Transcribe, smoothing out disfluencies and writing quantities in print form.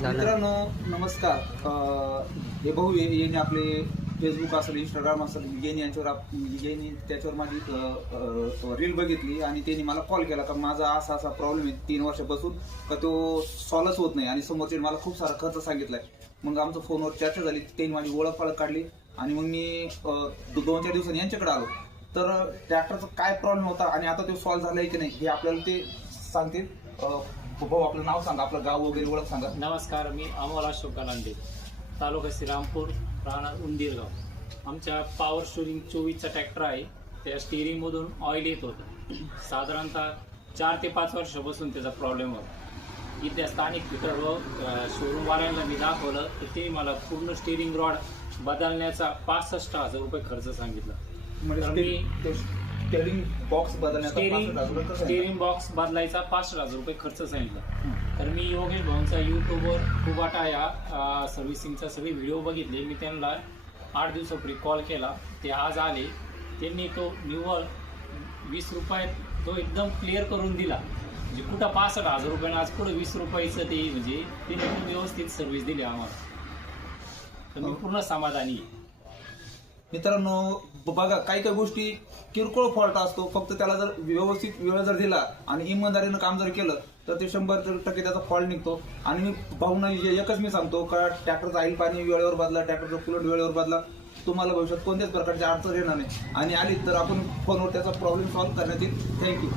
मित्रांनो नमस्कार. हे भाऊ यांनी आपले फेसबुक असेल, इंस्टाग्राम असेल, यांनी त्याच्यावर माझी रील बघितली आणि त्यांनी मला कॉल केला का माझा असा असा प्रॉब्लेम आहे 3 वर्षापासून का तो सॉल्वच होत नाही आणि समोरचे मला खूप सारा खर्च सांगितलाय. मग आमचं फोनवर चर्चा झाली, त्यांनी माझी ओळख पाळख काढली आणि मग मी 2-4 दिवसांनी यांच्याकडे आलो. तर ट्रॅक्टरचा काय प्रॉब्लेम होता आणि आता तो सॉल्व्ह झालाय की नाही हे आपल्याला ते सांगतील. भाऊ आपलं नाव सांगा, आपलं गाव वगैरे ओळख सांगा. नमस्कार, मी अमोल अशोक गलांडे, तालुका श्रीरामपूर, राहणार उंदीरगाव. आमच्या पॉवर स्टोरिंग 24चा ट्रॅक्टर आहे. त्या स्टिअरिंगमधून ऑइल येत होतं. साधारणतः 4 ते 5 वर्षापासून त्याचा प्रॉब्लेम होता. इथल्या स्थानिक फिटर व शोरूमवाल्यांना मी दाखवलं तर ते मला पूर्ण स्टिअरिंग रॉड बदलण्याचा 65,000 रुपये खर्च सांगितला. तर मी स्टिअरिंग बॉक्स बदलण्याचा स्टिअरिंग बॉक्स बदलायचा 65,000 रुपये खर्च सांगितला. तर मी योगेश भाऊंचा यूट्यूबवर कुबाटा या सर्व्हिसिंगचा सगळे व्हिडिओ बघितले. मी त्यांना 8 दिवसापूर्वी कॉल केला. ते आज आले. त्यांनी तो निव्वळ 20 रुपयात तो एकदम क्लिअर करून दिला. म्हणजे कुठं 65,000 रुपयानं आज पुढं 20 रुपयाचं ते म्हणजे त्यांनी व्यवस्थित सर्व्हिस दिली आम्हाला. तर मी पूर्ण समाधानी आहे. मित्रांनो बघा, काही काही गोष्टी किरकोळ फॉल्ट असतो, फक्त त्याला जर व्यवस्थित वेळ जर दिला आणि इमानदारीनं काम जर केलं तर ते 100% त्याचा फॉल्ट निघतो. आणि मी भाऊना एकच मी सांगतो का ट्रॅक्टरचं ऑइल पाणी वेळेवर बदला, ट्रॅक्टरचं कूलंट वेळेवर बदला, तुम्हाला भविष्यात कोणत्याच प्रकारची अडचण येणार नाही. आणि आली तर आपण फोनवर त्याचा प्रॉब्लेम सॉल्व्ह करण्यात येईल. थँक्यू.